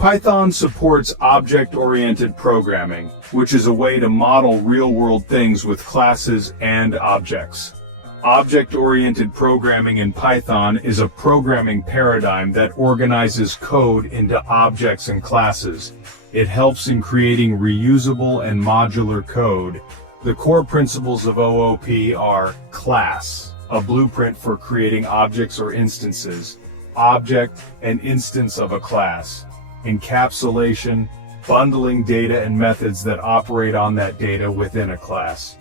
Python supports object-oriented programming, which is a way to model real-world things with classes and objects. Object-oriented programming in Python is a programming paradigm that organizes code into objects and classes. It helps in creating reusable and modular code. The core principles of OOP are class, a blueprint for creating objects or instances, object, an instance of a class, encapsulation, bundling data and methods that operate on that data within a class.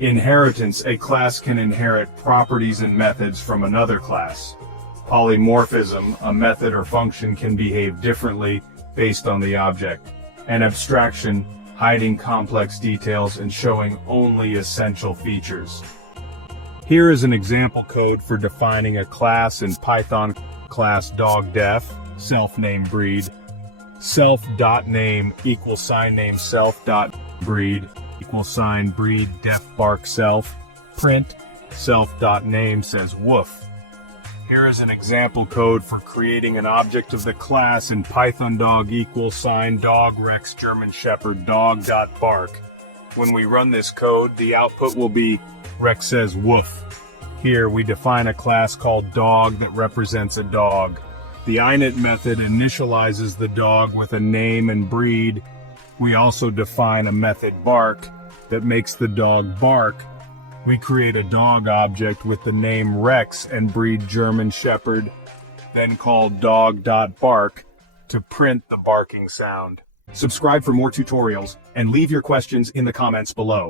Inheritance, a class can inherit properties and methods from another class. Polymorphism, a method or function can behave differently based on the object. And abstraction, hiding complex details and showing only essential features. Here is an example code for defining a class in Python. Class dogDef, self-name breed, self.name equals sign name self.breed equals sign breed def bark self, print self.name says woof. Here is an example code for creating an object of the class in Python dog equals sign dog rex German shepherd dog.bark. When we run this code, the output will be rex says woof. Here we define a class called dog that represents a dog. The init method initializes the dog with a name and breed. We also define a method bark that makes the dog bark. We create a dog object with the name Rex and breed German Shepherd, then call dog.bark to print the barking sound. Subscribe for more tutorials and leave your questions in the comments below.